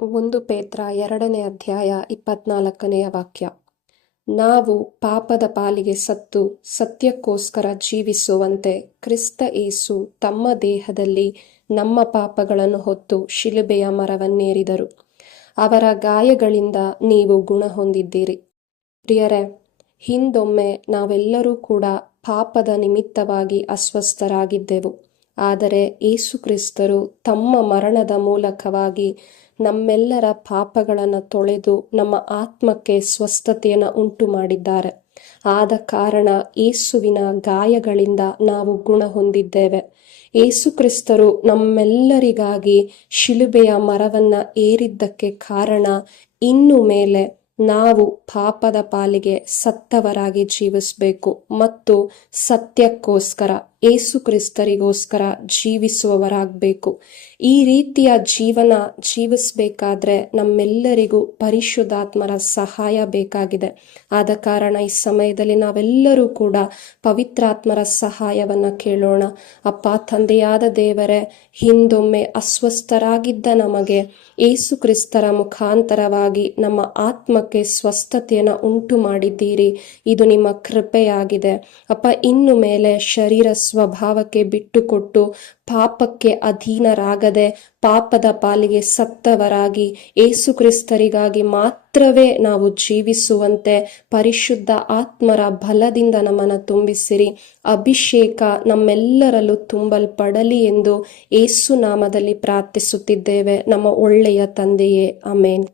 ಒಂದು ಪೇತ್ರ ಎರಡನೇ ಅಧ್ಯಾಯ ಇಪ್ಪತ್ನಾಲ್ಕನೆಯ ವಾಕ್ಯ. ನಾವು ಪಾಪದ ಪಾಲಿಗೆ ಸತ್ತು ಸತ್ಯಕ್ಕೋಸ್ಕರ ಜೀವಿಸುವಂತೆ ಕ್ರಿಸ್ತ ಏಸು ತಮ್ಮ ದೇಹದಲ್ಲಿ ನಮ್ಮ ಪಾಪಗಳನ್ನು ಹೊತ್ತು ಶಿಲುಬೆಯ ಮರವನ್ನೇರಿದರು. ಅವರ ಗಾಯಗಳಿಂದ ನೀವು ಗುಣ ಹೊಂದಿದ್ದೀರಿ ಪ್ರಿಯರೇ, ಹಿಂದೊಮ್ಮೆ ನಾವೆಲ್ಲರೂ ಕೂಡ ಪಾಪದ ನಿಮಿತ್ತವಾಗಿ ಅಸ್ವಸ್ಥರಾಗಿದ್ದೆವು. ಆದರೆ ಏಸು ಕ್ರಿಸ್ತರು ತಮ್ಮ ಮರಣದ ಮೂಲಕವಾಗಿ ನಮ್ಮೆಲ್ಲರ ಪಾಪಗಳನ್ನು ತೊಳೆದು ನಮ್ಮ ಆತ್ಮಕ್ಕೆ ಸ್ವಸ್ಥತೆಯನ್ನು ಉಂಟು ಮಾಡಿದ್ದಾರೆ ಆದ ಕಾರಣ ಏಸುವಿನ ಗಾಯಗಳಿಂದ ನಾವು ಗುಣ ಹೊಂದಿದ್ದೇವೆ. ಏಸುಕ್ರಿಸ್ತರು ನಮ್ಮೆಲ್ಲರಿಗಾಗಿ ಶಿಲುಬೆಯ ಮರವನ್ನ ಏರಿದ್ದಕ್ಕೆ ಕಾರಣ ಇನ್ನು ಮೇಲೆ ನಾವು ಪಾಪದ ಪಾಲಿಗೆ ಸತ್ತವರಾಗಿ ಜೀವಿಸಬೇಕು ಮತ್ತು ಸತ್ಯಕ್ಕೋಸ್ಕರ, ಏಸು ಕ್ರಿಸ್ತರಿಗೋಸ್ಕರ ಜೀವಿಸುವವರಾಗಬೇಕು. ಈ ರೀತಿಯ ಜೀವನ ಜೀವಿಸಬೇಕಾದ್ರೆ ನಮ್ಮೆಲ್ಲರಿಗೂ ಪರಿಶುದ್ಧಾತ್ಮರ ಸಹಾಯ ಬೇಕಾಗಿದೆ. ಆದ ಕಾರಣ ಈ ಸಮಯದಲ್ಲಿ ನಾವೆಲ್ಲರೂ ಕೂಡ ಪವಿತ್ರಾತ್ಮರ ಸಹಾಯವನ್ನು ಕೇಳೋಣ. ಅಪ್ಪ, ತಂದೆಯಾದ ದೇವರೇ, ಹಿಂದೊಮ್ಮೆ ಅಸ್ವಸ್ಥರಾಗಿದ್ದ ನಮಗೆ ಏಸು ಕ್ರಿಸ್ತರ ಮುಖಾಂತರವಾಗಿ ನಮ್ಮ ಆತ್ಮಕ್ಕೆ ಸ್ವಸ್ಥತೆಯನ್ನು ಉಂಟು ಮಾಡಿದ್ದೀರಿ ಇದು ನಿಮ್ಮ ಕೃಪೆಯಾಗಿದೆ. ಅಪ್ಪ, ಇನ್ನು ಮೇಲೆ ಶರೀರ ಸ್ವಭಾವಕ್ಕೆ ಬಿಟ್ಟುಕೊಟ್ಟು ಪಾಪಕ್ಕೆ ಅಧೀನರಾಗದೆ ಪಾಪದ ಪಾಲಿಗೆ ಸತ್ತವರಾಗಿ ಏಸು ಕ್ರಿಸ್ತರಿಗಾಗಿ ಮಾತ್ರವೇ ನಾವು ಜೀವಿಸುವಂತೆ ಪರಿಶುದ್ಧ ಆತ್ಮರ ಬಲದಿಂದ ನಮ್ಮನ್ನು ತುಂಬಿಸಿರಿ. ಅಭಿಷೇಕ ನಮ್ಮೆಲ್ಲರಲ್ಲೂ ತುಂಬಲ್ಪಡಲಿ ಎಂದು ಏಸು ನಾಮದಲ್ಲಿ ಪ್ರಾರ್ಥಿಸುತ್ತಿದ್ದೇವೆ. ನಮ್ಮ ಒಳ್ಳೆಯ ತಂದೆಯೇ. ಅಮೇನ್